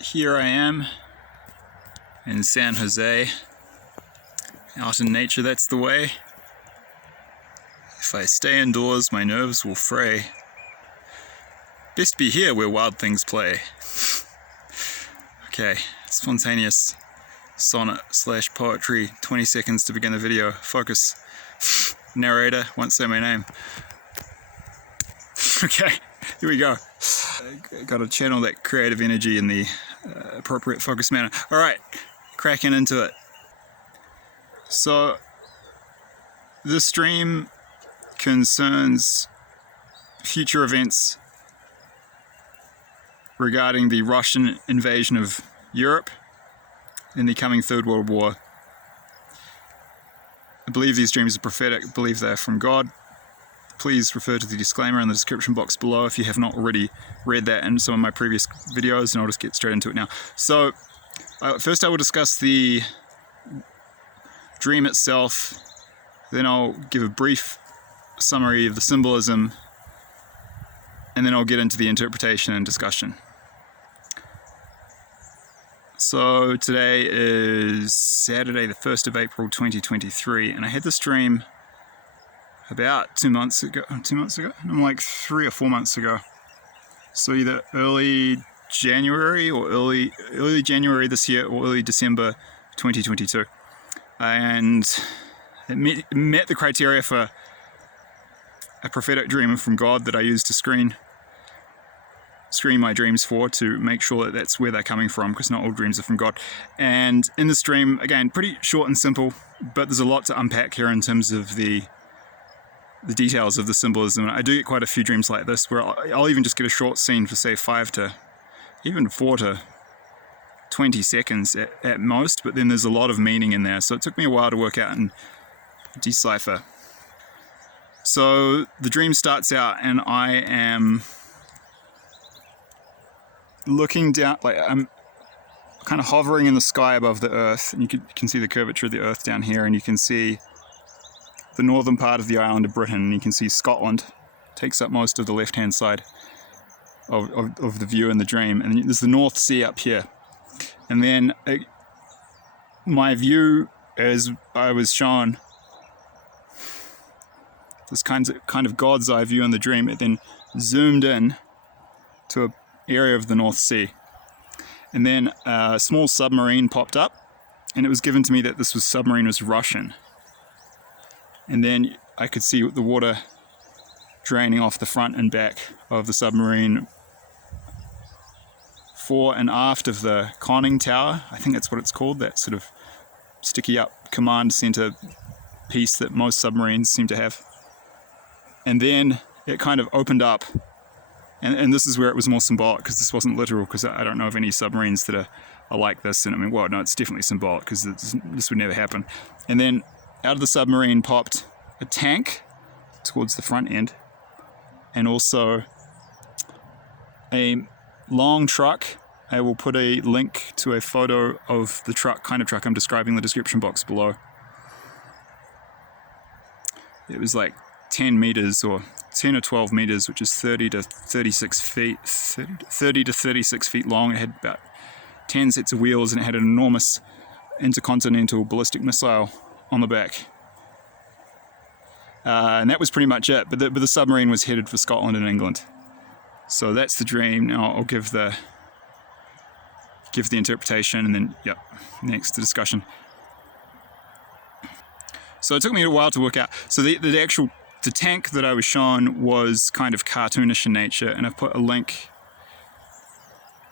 Here I am in San Jose, out in nature, that's the way. If I stay indoors, my nerves will fray. Best be here where wild things play. Okay, spontaneous sonnet / poetry, 20 seconds to begin the video. Focus. Narrator, won't say my name. Okay, here we go. Got to channel that creative energy in the appropriate focus manner. Alright, cracking into it. So, this stream concerns future events regarding the Russian invasion of Europe in the coming Third World War. I believe these dreams are prophetic, I believe they're from God. Please refer to the disclaimer in the description box below if you have not already read that in some of my previous videos, and I'll just get straight into it now. So, first I will discuss the dream itself, then I'll give a brief summary of the symbolism, and then I'll get into the interpretation and discussion. So today is Saturday the 1st of April 2023, and I had this dream about 2 months ago, like 3 or 4 months ago. So either early January or early January this year or early December 2022. And it met the criteria for a prophetic dream from God that I use to screen my dreams for, to make sure that that's where they're coming from, because not all dreams are from God. And in this dream, again, pretty short and simple, but there's a lot to unpack here in terms of the details of the symbolism. I do get quite a few dreams like this where I'll even just get a short scene for say 5 to even 4 to 20 seconds at most, but then there's a lot of meaning in there. So it took me a while to work out and decipher. So the dream starts out and I am looking down, like I'm kind of hovering in the sky above the earth, and you can see the curvature of the earth down here, and you can see the northern part of the island of Britain, and you can see Scotland takes up most of the left-hand side of the view in the dream, and there's the North Sea up here. And then my view, as I was shown, this kind of God's eye view in the dream, it then zoomed in to an area of the North Sea. And then a small submarine popped up, and it was given to me that this submarine was Russian. And then I could see the water draining off the front and back of the submarine, fore and aft of the conning tower. I think that's what it's called, that sort of sticky up command center piece that most submarines seem to have. And then it kind of opened up, and this is where it was more symbolic, because this wasn't literal, because I don't know of any submarines that are like this. And I mean, well, no, it's definitely symbolic, because this would never happen. And then out of the submarine popped a tank towards the front end, and also a long truck. I will put a link to a photo of the kind of truck I'm describing in the description box below. It was like 10 meters or 10 or 12 meters, which is 30 to 36 feet long. It had about 10 sets of wheels, and it had an enormous intercontinental ballistic missile on the back. And that was pretty much it, but the submarine was headed for Scotland and England. So that's the dream. Now I'll give the interpretation, and then next the discussion. So it took me a while to work out. So the tank that I was shown was kind of cartoonish in nature, and I've put a link.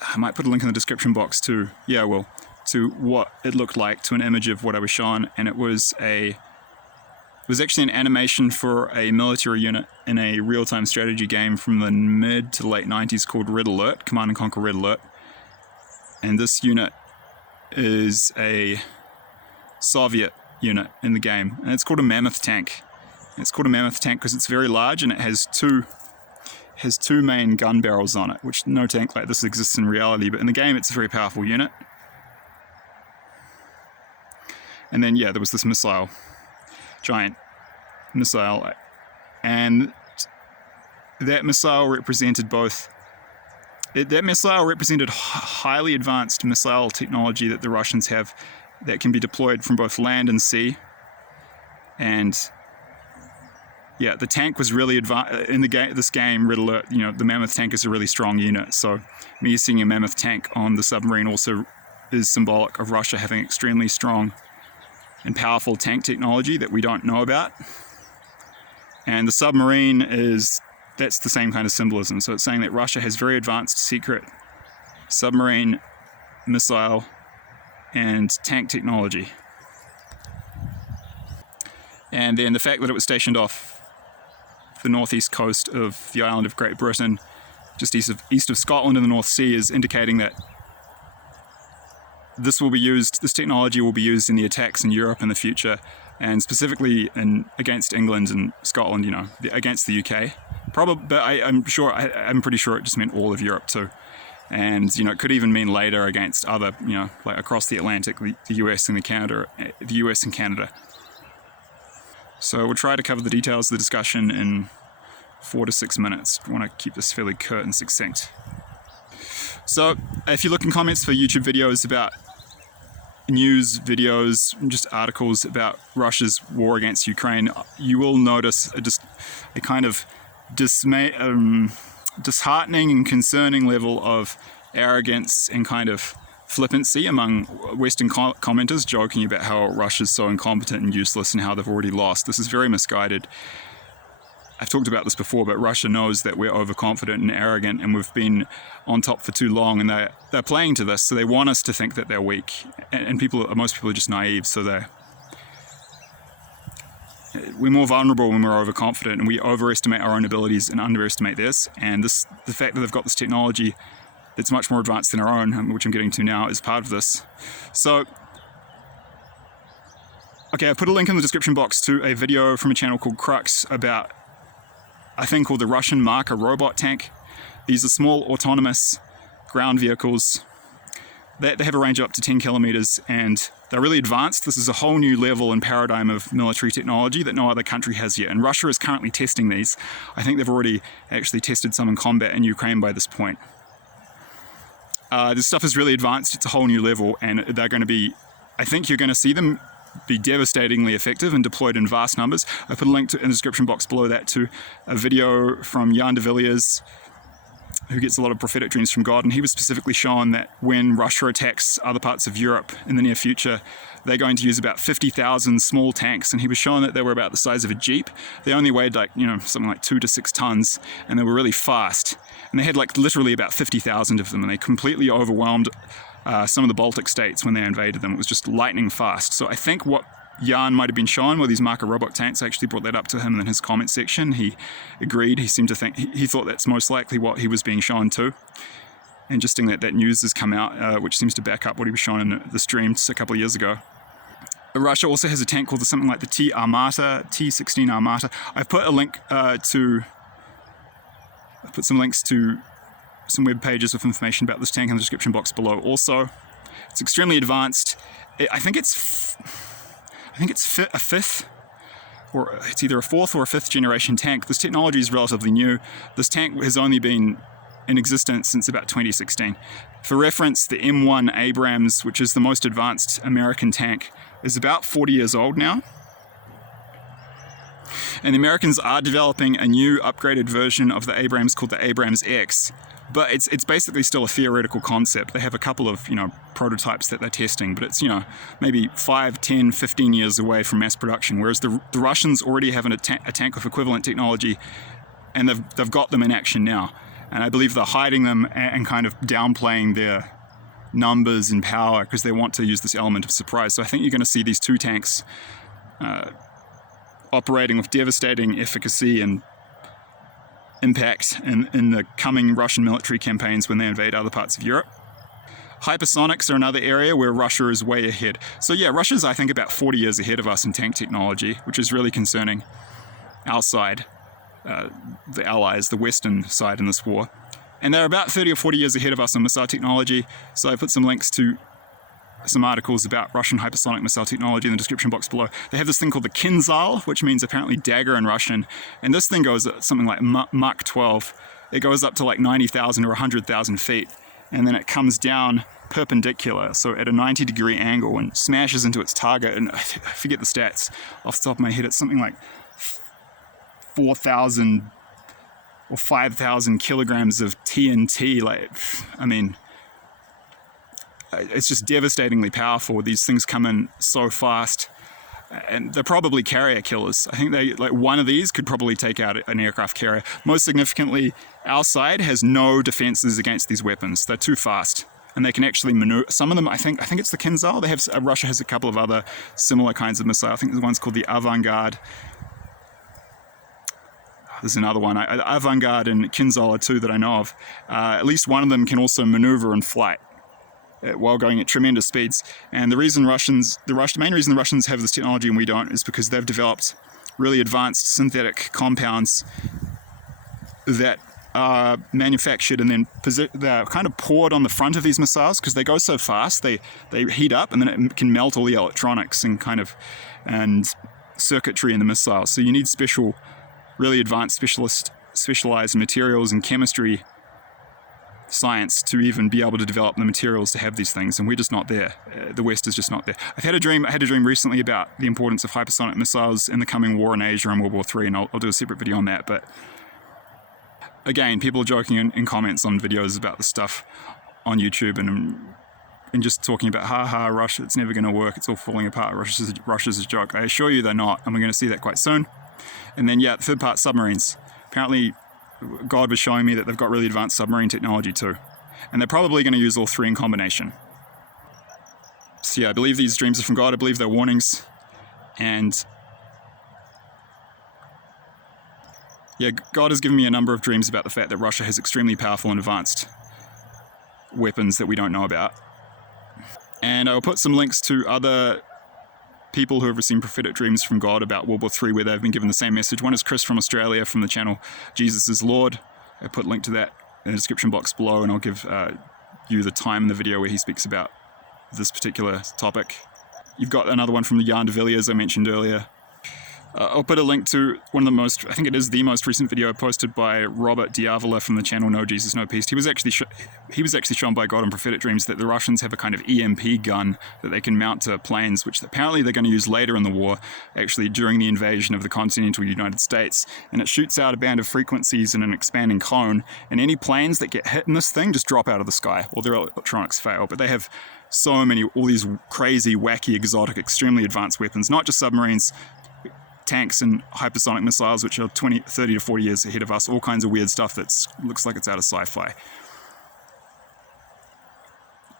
I might put a link in the description box too. Yeah, I will. To what it looked like, to an image of what I was shown, and it was actually an animation for a military unit in a real-time strategy game from the mid to late 90s called Red Alert, Command and Conquer Red Alert. And this unit is a Soviet unit in the game, and it's called a Mammoth Tank. It's called a Mammoth Tank because it's very large, and it has two main gun barrels on it, which no tank like this exists in reality, but in the game it's a very powerful unit. And then there was this missile, giant missile, and that missile represented both That missile represented highly advanced missile technology that the Russians have that can be deployed from both land and sea. And yeah, the tank was really advanced in this game. Red Alert, you know, the Mammoth Tank is a really strong unit. So me seeing a Mammoth Tank on the submarine also is symbolic of Russia having extremely strong and powerful tank technology that we don't know about. And the submarine that's the same kind of symbolism. So it's saying that Russia has very advanced secret submarine, missile, and tank technology. And then the fact that it was stationed off the northeast coast of the island of Great Britain, just east of Scotland in the North Sea, is indicating that this technology will be used in the attacks in Europe in the future, and specifically against England and Scotland, you know, against the UK. But I'm pretty sure it just meant all of Europe too. And, you know, it could even mean later against other, you know, like across the Atlantic, the US and Canada. So we'll try to cover the details of the discussion in 4 to 6 minutes. I want to keep this fairly curt and succinct. So if you look in comments for YouTube videos about news videos, just articles about Russia's war against Ukraine, you will notice a kind of disheartening and concerning level of arrogance and kind of flippancy among Western commenters, joking about how Russia's so incompetent and useless and how they've already lost. This is very misguided. I've talked about this before, but Russia knows that we're overconfident and arrogant, and we've been on top for too long, and they're playing to this, so they want us to think that they're weak. And most people are just naive, so we're more vulnerable when we're overconfident, and we overestimate our own abilities and underestimate theirs. And the fact that they've got this technology that's much more advanced than our own, which I'm getting to now, is part of this. So, okay, I put a link in the description box to a video from a channel called Crux about a thing called the Russian Marker robot tank. These are small autonomous ground vehicles. They have a range of up to 10 kilometers, and they're really advanced. This is a whole new level and paradigm of military technology that no other country has yet, and Russia is currently testing these. I think they've already actually tested some in combat in Ukraine by this point. This stuff is really advanced. It's a whole new level, and they're going to be, I think you're going to see them be devastatingly effective and deployed in vast numbers. I put a link in the description box below that to a video from Jan de Villiers, who gets a lot of prophetic dreams from God, and he was specifically shown that when Russia attacks other parts of Europe in the near future, they're going to use about 50,000 small tanks, and he was shown that they were about the size of a Jeep. They only weighed something like 2 to 6 tons, and they were really fast. And they had literally about 50,000 of them, and they completely overwhelmed some of the Baltic states when they invaded them. It was just lightning fast. So I think what Jan might have been shown were these Marker robot tanks. I actually brought that up to him in his comment section. He agreed. He seemed to think, he thought that's most likely what he was being shown too. Interesting that news has come out, which seems to back up what he was shown in the stream just a couple of years ago. Russia also has a tank called something like the T-16 Armata. I've put a link I've put some links to some web pages with information about this tank in the description box below. Also, it's extremely advanced. I think it's a fifth, or it's either a fourth or a fifth generation tank. This technology is relatively new. This tank has only been in existence since about 2016. For reference, the M1 Abrams, which is the most advanced American tank, is about 40 years old now. And the Americans are developing a new upgraded version of the Abrams called the Abrams X. But it's basically still a theoretical concept. They have a couple of, prototypes that they're testing, but it's, maybe 5, 10, 15 years away from mass production. Whereas the Russians already have a tank with equivalent technology, and they've got them in action now. And I believe they're hiding them and kind of downplaying their numbers and power because they want to use this element of surprise. So I think you're going to see these two tanks operating with devastating efficacy and impact in the coming Russian military campaigns when they invade other parts of Europe. Hypersonics are another area where Russia is way ahead. So yeah, Russia's, I think, about 40 years ahead of us in tank technology, which is really concerning our side, the Allies, the Western side in this war. And they're about 30 or 40 years ahead of us in missile technology. So I put some links to some articles about Russian hypersonic missile technology in the description box below. They have this thing called the Kinzhal, which means apparently dagger in Russian. And this thing goes at something like Mach 12, it goes up to like 90,000 or 100,000 feet, and then it comes down perpendicular, so at a 90-degree angle, and smashes into its target. And I forget the stats off the top of my head. It's something like 4,000 or 5,000 kilograms of TNT. Like, I mean, it's just devastatingly powerful. These things come in so fast, and they're probably carrier killers. I think one of these could probably take out an aircraft carrier. Most significantly, our side has no defenses against these weapons. They're too fast, and they can actually maneuver. Some of them, I think it's the Kinzhal. They have Russia has a couple of other similar kinds of missiles. I think the one's called the Avant-Garde. There's another one. Avant-Garde and Kinzhal are two that I know of. At least one of them can also maneuver in flight while going at tremendous speeds. And the main reason the Russians have this technology and we don't is because they've developed really advanced synthetic compounds that are manufactured and then they're kind of poured on the front of these missiles because they go so fast. They heat up, and then it can melt all the electronics and circuitry in the missile. So you need really advanced specialized materials and chemistry science to even be able to develop the materials to have these things, and we're just not there. The West is just not there. I had a dream recently about the importance of hypersonic missiles in the coming war in Asia and World War III, and I'll do a separate video on that. But again, people are joking in comments on videos about this stuff on YouTube and just talking about, Russia, it's never going to work, it's all falling apart, Russia's a joke. I assure you they're not, and we're going to see that quite soon. And then, the third part, submarines. Apparently, God was showing me that they've got really advanced submarine technology too. And they're probably going to use all three in combination. So I believe these dreams are from God. I believe they're warnings. And God has given me a number of dreams about the fact that Russia has extremely powerful and advanced weapons that we don't know about. And I'll put some links to other people who have received prophetic dreams from God about World War III where they've been given the same message. One is Chris from Australia from the channel Jesus is Lord. I put a link to that in the description box below, and I'll give you the time in the video where he speaks about this particular topic. You've got another one from the Jan de Villiers I mentioned earlier. I'll put a link to one of I think it is the most recent video posted by Robert Diavola from the channel No Jesus No Peace. He was actually shown by God in prophetic dreams that the Russians have a kind of EMP gun that they can mount to planes, which apparently they're going to use later in the war, actually during the invasion of the continental United States. And it shoots out a band of frequencies in an expanding cone, and any planes that get hit in this thing just drop out of the sky, or their electronics fail. But they have all these crazy, wacky, exotic, extremely advanced weapons, not just submarines, tanks and hypersonic missiles, which are 30 to 40 years ahead of us, all kinds of weird stuff that looks like it's out of sci-fi.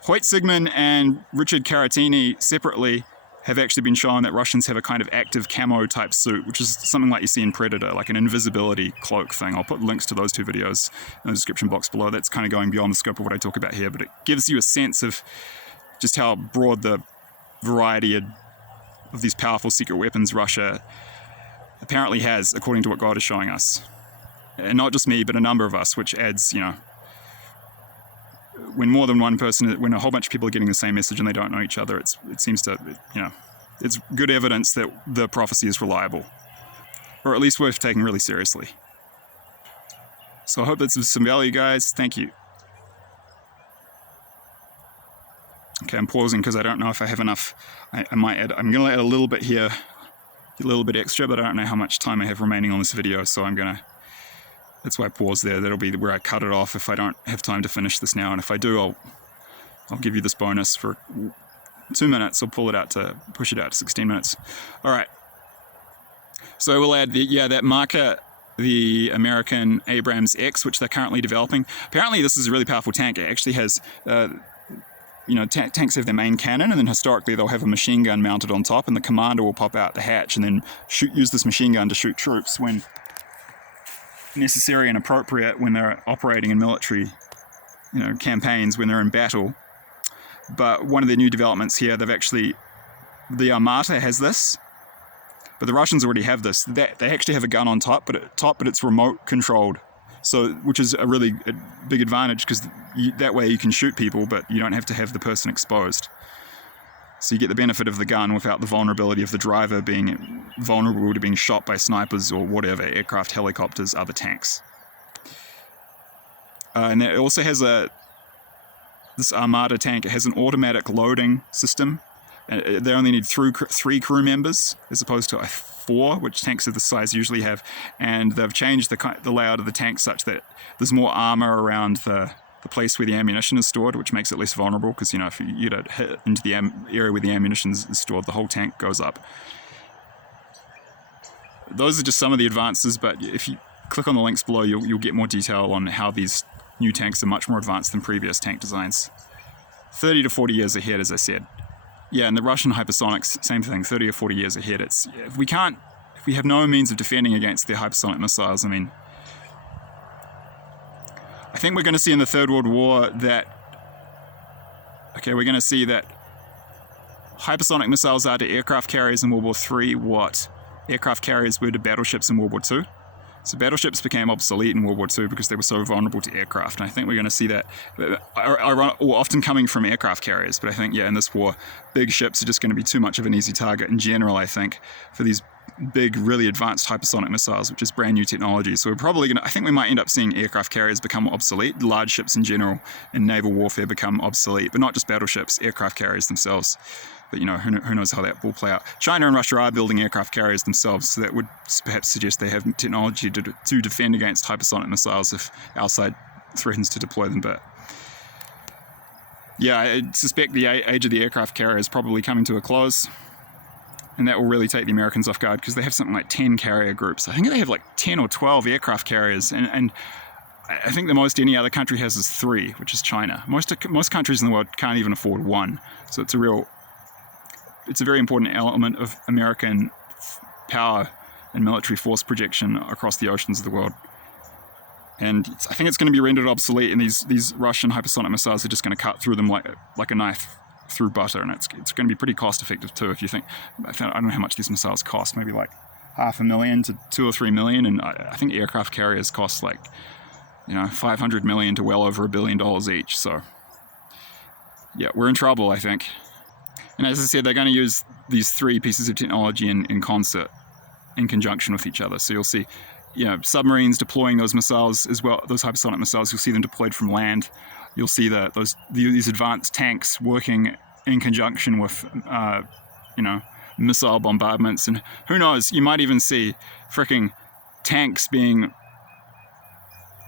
Hoyt Sigmund and Richard Caratini separately have actually been shown that Russians have a kind of active camo type suit, which is something like you see in Predator, like an invisibility cloak thing. I'll put links to those two videos in the description box below. That's kind of going beyond the scope of what I talk about here, but it gives you a sense of just how broad the variety of these powerful secret weapons Russia apparently has, according to what God is showing us. And not just me, but a number of us, which adds, when more than one person, when a whole bunch of people are getting the same message and they don't know each other, it seems to, it's good evidence that the prophecy is reliable, or at least worth taking really seriously. So I hope that's of some value, guys. Thank you. Okay, I'm pausing because I don't know if I have enough. I might add, I'm going to add a little bit here, a little bit extra, but I don't know how much time I have remaining on this video, so that's why I pause there. That'll be where I cut it off if I don't have time to finish this now, and if I do, I'll give you this bonus for 2 minutes. I'll push it out to 16 minutes. All right. So we'll add that marker, the American Abrams X, which they're currently developing. Apparently this is a really powerful tank. It actually has tanks have their main cannon, and then historically they'll have a machine gun mounted on top, and the commander will pop out the hatch and then use this machine gun to shoot troops when necessary and appropriate, when they're operating in military campaigns, when they're in battle. But one of their new developments here, the Armata has this, but the Russians already have this. They actually have a gun on top, but it's remote controlled. So, which is a really big advantage, because that way you can shoot people, but you don't have to have the person exposed. So you get the benefit of the gun without the vulnerability of the driver being vulnerable to being shot by snipers or whatever, aircraft, helicopters, other tanks. And it also has this Armata tank. It has an automatic loading system. They only need three crew members as opposed to 4, which tanks of this size usually have. And they've changed the layout of the tank such that there's more armor around the place where the ammunition is stored, which makes it less vulnerable, because, you know, if you don't hit into the area where the ammunition is stored, the whole tank goes up. Those are just some of the advances, but if you click on the links below, you'll get more detail on how these new tanks are much more advanced than previous tank designs. 30 to 40 years ahead, as I said. Yeah, and the Russian hypersonics, same thing, 30 or 40 years ahead. If we have no means of defending against their hypersonic missiles, I mean, I think we're going to see in the Third World War that, okay, we're going to see that hypersonic missiles are to aircraft carriers in World War III what aircraft carriers were to battleships in World War II. So battleships became obsolete in World War II because they were so vulnerable to aircraft. And I think we're going to see that, often coming from aircraft carriers. But I think, yeah, in this war, big ships are just going to be too much of an easy target in general, I think, for these big, really advanced hypersonic missiles, which is brand new technology. So we're probably going to, I think we might end up seeing aircraft carriers become obsolete, large ships in general in naval warfare become obsolete, but not just battleships, aircraft carriers themselves. But, you know, who knows how that will play out. China and Russia are building aircraft carriers themselves, so that would perhaps suggest they have technology to defend against hypersonic missiles if our side threatens to deploy them. But yeah, I suspect the age of the aircraft carrier is probably coming to a close, and that will really take the Americans off guard, because they have something like 10 carrier groups. I think they have like 10 or 12 aircraft carriers, and I think the most any other country has is 3, which is China. Most countries in the world can't even afford 1, so it's a very important element of American power and military force projection across the oceans of the world. And I think it's going to be rendered obsolete, and these Russian hypersonic missiles are just going to cut through them like a knife through butter, and it's going to be pretty cost effective too. If you think, I don't know how much these missiles cost, maybe like $500,000 to $2 or $3 million, and I think aircraft carriers cost like, you know, $500 million to well over $1 billion each. So yeah, we're in trouble, I think. And as I said, they're going to use these 3 pieces of technology in concert, in conjunction with each other. So you'll see, you know, submarines deploying those missiles as well, those hypersonic missiles. You'll see them deployed from land. You'll see these advanced tanks working in conjunction with, you know, missile bombardments. And who knows, you might even see fricking tanks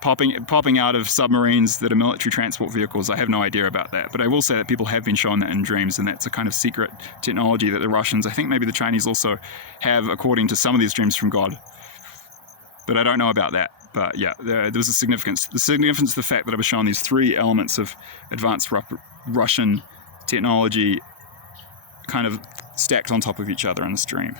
popping out of submarines that are military transport vehicles. I have no idea about that, but I will say that people have been shown that in dreams, and that's a kind of secret technology that the Russians, I think maybe the Chinese also have, according to some of these dreams from God. But I don't know about that. But yeah, there was a significance. The significance of the fact that I was shown these 3 elements of advanced Russian technology kind of stacked on top of each other in this dream.